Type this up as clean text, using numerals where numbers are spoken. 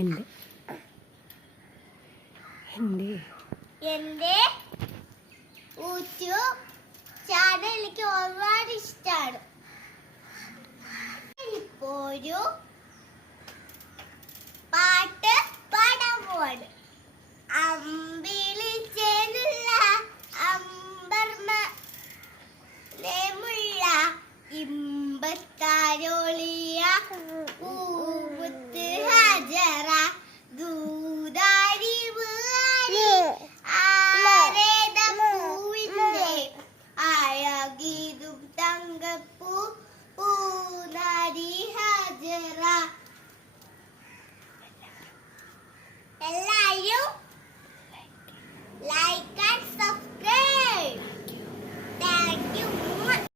എൻ്റെ എൻ്റെ എൻ്റെ യൂട്യൂബ് ചാനൽ എനിക്ക് ഒരുപാട് ഇഷ്ടമാണ്. ഇപ്പോൾ ഒരു പാട്ട് പാടാൻ പോവാണ്. അമ്പിളി ചേലുള്ള അമ്പർമുള്ള ഇമ്പത്താരോളിയ